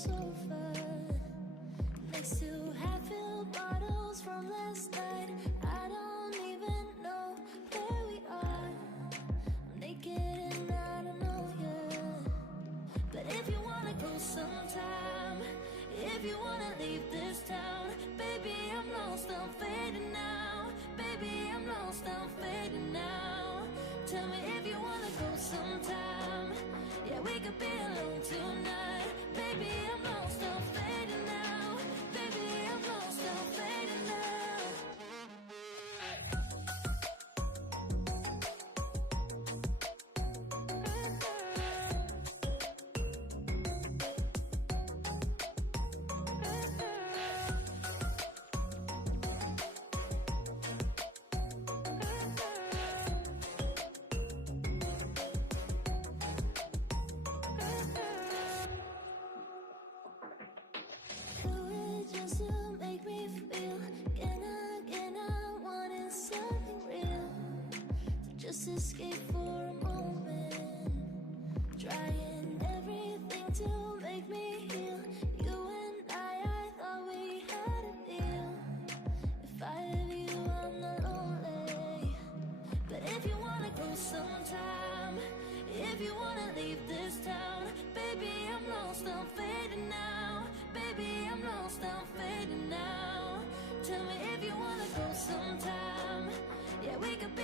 sofa next to half-filled bottles from last night. I don't even know where we are. I'm naked and I don't know yet. But if you wanna go sometime, if you wanna leave this town, baby, I'm lost, I'm fading now. Baby, I'm lost, I'm fading now. Tell me if you wanna go sometime. Yeah, we could be alone tonight. Baby, I'm lost, I'm fading now. Baby, I'm lost, I'm fading now. Just to make me feel again, I wanted something real to just escape for a moment, trying everything to make me heal. You and I thought we had a deal. If I have you, I'm not lonely. But if you wanna go sometime, if you wanna leave this town, baby, I'm lost, I'm fading now. Baby, I'm lost, I'm fading now. Tell me if you wanna go sometime. Yeah, we could be